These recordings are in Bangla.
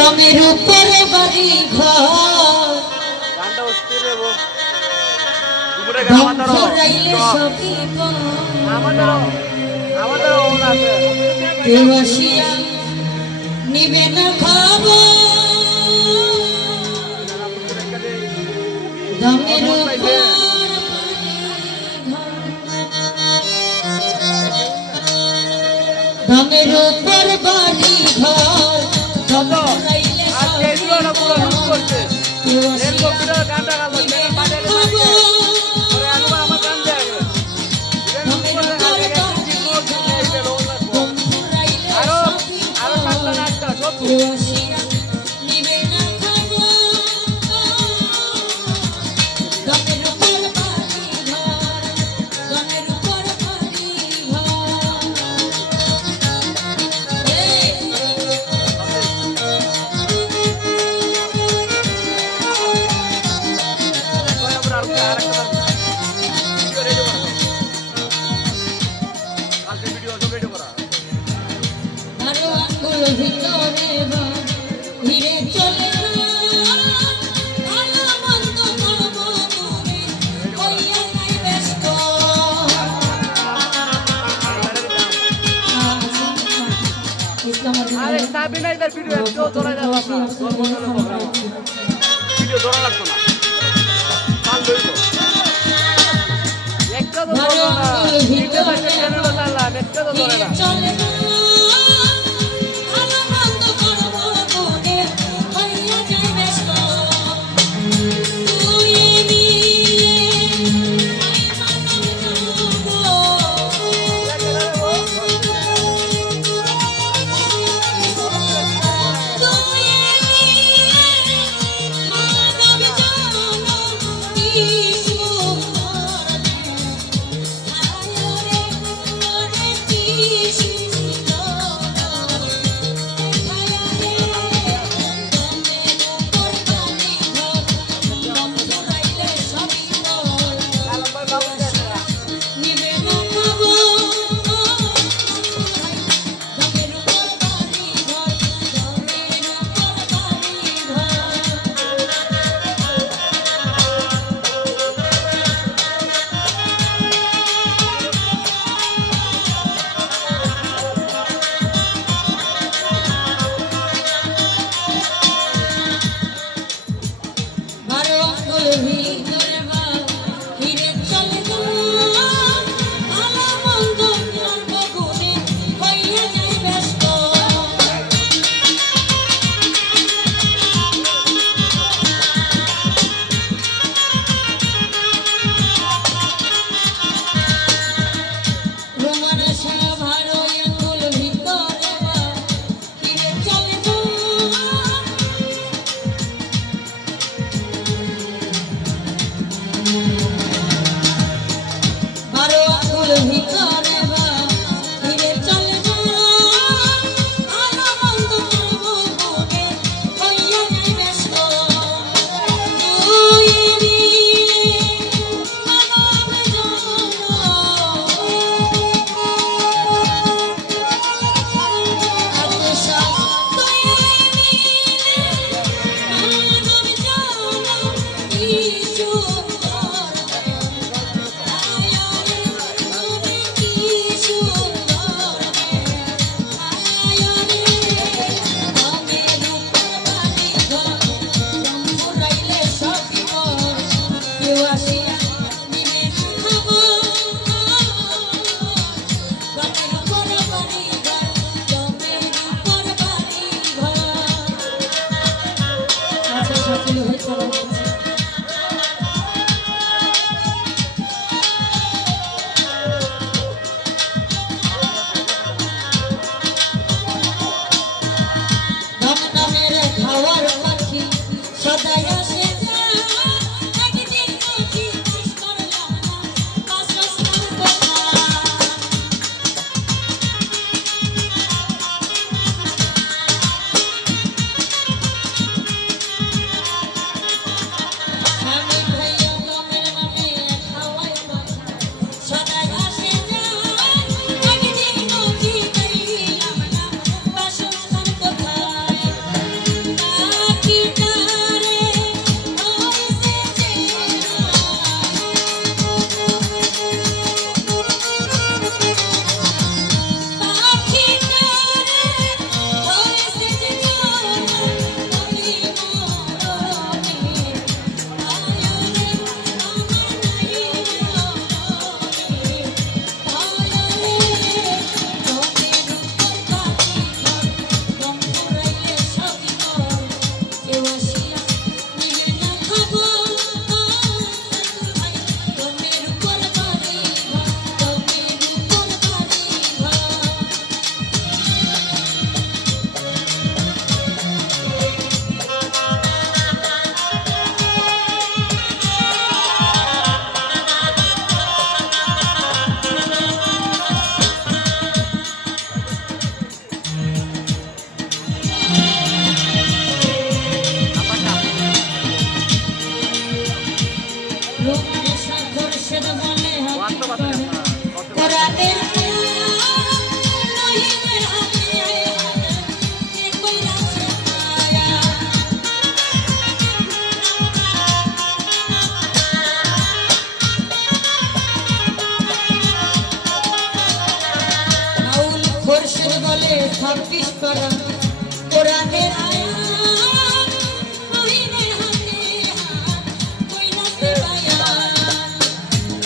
দমের উপরে বাড়ি ঘর গানটা অস্থির রে বউ তোমরা গান আমাদের ওন আছে কেউ আসিয়া নিবে না খবর দমের উপর দমের উপর বাড়ি ঘর দমাইলে কেউ আসিয়া নিবে না খবর হিরে চলে আরে সাবিনা এর ভিডিও একটু ধরা গেল না ভিডিও ধরা লাগতো না কাল লইলো একটা তো ধরো না ভিডিও একটা চ্যানেল চালা একটা তো ধরে না চলে ছাব্বিশ পারা কোরআনের আয়াত মহিনে হাতে হাত কইলাতে বায়ান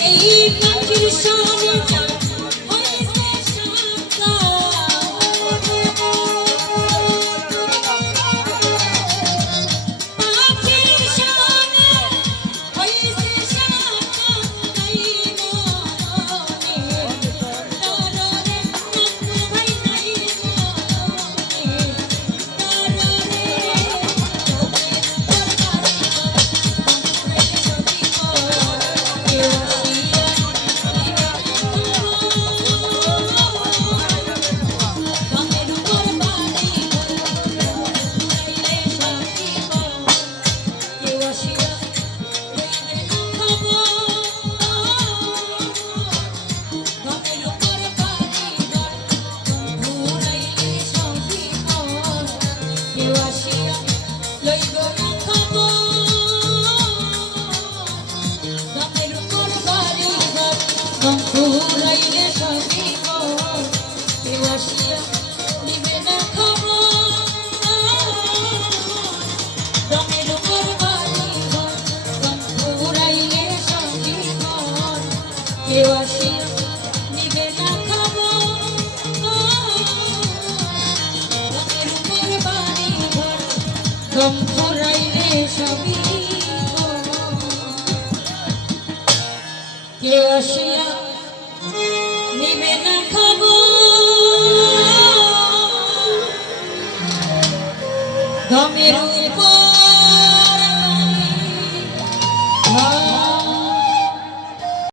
এই পাখির শানে চাঁদ হইছে সাকা পাখির শানে হইছে সাকা নাই মনে তররে নাকু ভাই নাই মনে তররে পুরাইলে সবই ঘর কেউ আসিয়া নিবে না খবর দমের উপর বাড়ি ঘর পুরাইলে সবই ঘর কেউ আসিয়া নিবে না খবর দমের উপর বাড়ি ঘর দম পুরাইলে সবই ঘর কেউ আসিয়া নিবে না খবর দমের উপর